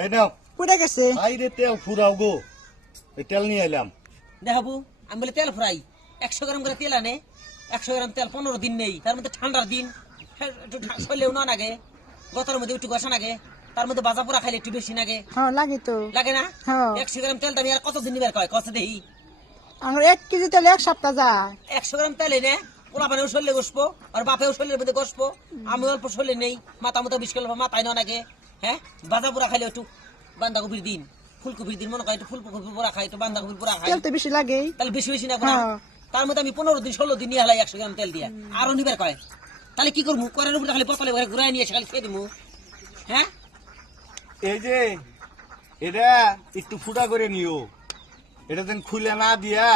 এই নাও পুড়ে গেছে। আইরে তেল ফুরাও গো, এই তেল নিয়ে এলাম। দেখাবো আমি বলে তেল ফ্রাই 100 গ্রাম করে তেল আনে, 100 গ্রাম তেল 15 দিন নেই, তার মধ্যে ঠান্ডার দিন একটু শরীরেও না লাগে, গতর মধ্যে একটু গসা লাগে, তার মধ্যে বাজা পোড়া খাইলে একটু বেশি লাগে, হ্যাঁ লাগে তো। লাগে না? হ্যাঁ 100 গ্রাম তেলটা আমি আর কতদিন নিবার কয় কত দেই? আমার 1 কেজি তেল 1 সপ্তাহ যায়। 100 গ্রাম তেল এনে পোলা পানেও শরীরে বসবো আর বাপেও শরীরের মধ্যে বসবো, আমি অল্প শরীরে নেই, মাথা মতো 20 কিলো মাথায় না লাগে। হ্যাঁ বাজা পোড়া খাইলে একটু বাঁধাকপির দিন, ফুলকপির দিন মনে হয় একটু ফুলকপি পোড়া খাই, একটু বাঁধাকপির পোড়া খাই, তেল তো বেশি লাগে। তাহলে বেশি বেশি না পোড়া। হ্যাঁ। তার মধ্যে আমি 15 দিন 16 দিন নিয়ে হলাই 100 গ্রাম তেল দিয়ে, আরো নিবার কয়, তাহলে কি করবো? করের উপরে খালি বোতলে ঘরে ঘুরাই নিয়ে এসে খালি খেয়ে দিবো। হ্যাঁ এই যে এটা একটু ফুটা করে নিও, এটা যেন খুলে না দিয়া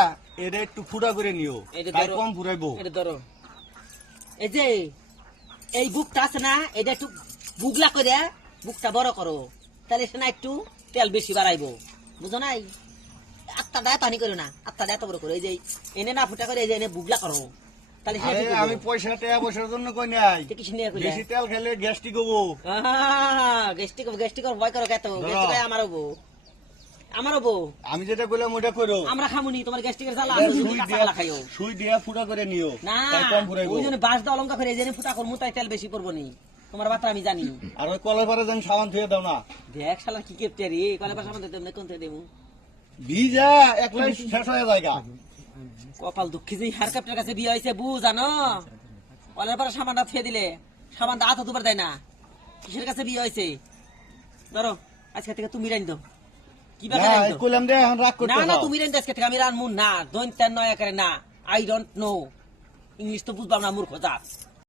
এটা একটু ফুটা করে নিও, এটা তাই ধরো। কম ফুরাইবো। এটা ধরো, এই যে এই বুকটা আছে না, এটা একটু বুগলা করে বুকটা বড় করো, তাহলে সে না একটু তেল বেশি বাড়াইবো, বুঝো নাই? আত্মা দায় তানি করো না, আত্মা দায় বড় করো, এই যে এনে না ফুটা করে এই যে এনে বুগলা করো, তাহলে সে আরে কি আমি পয়সা টাকা পয়সার জন্য কই নাই, কিছু নিয়ে কইলে বেশি তেল খেলে গ্যাস্ট্রিক হবো। গ্যাস্ট্রিক ভয় করো কত? গ্যাস্ট্রিক আমার হবো, আমার হবো, আমি যেটা কইলাম ওটা করো। আমরা খামুনি, তোমার গ্যাস্ট্রিকের জ্বালা এটা আমি সুই কাঁচা দিয়া কলা খাইও সুই দিয়া ফুটা করে নিও, না। তাই কম ফুরাইবো। ওই জন্য বাঁশ দা অলঙ্কা করে এই জন্য ফুটা করমু, তাই তেল বেশি পড়বো নি, তোমার বাতা আমি জানি। আর ওই কলের পারে যেন সাবান ধুয়ে দাও না, দেখ শালা কি কেপটে রে, কলে পাশা মধ্যে তুমি কোন দেবো? ভিজা একলাই শেষ হয়ে যায় গা। কপাল দুঃখী যে হেয়ারকাপ্টার কাছে বিয়ে হয়েছে বু জানো, কলের পাশা সাবানটা থুয়ে দিলে সাবানটা হাত দুবার দেয় না, কিসের কাছে বিয়ে হয়েছে? ধরো আজকে থেকে তুমি রাইন দাও, কি না ব্যাপার? কইলাম দে এখন রাগ করতে না না দাও। তুমি রাইন দাও আজকে থেকে, আমি রানমু না, দৈন তেন নয় করে না, আই ডোন্ট নো, ইংলিশ তো বুঝবাম না মূর্খ জাত।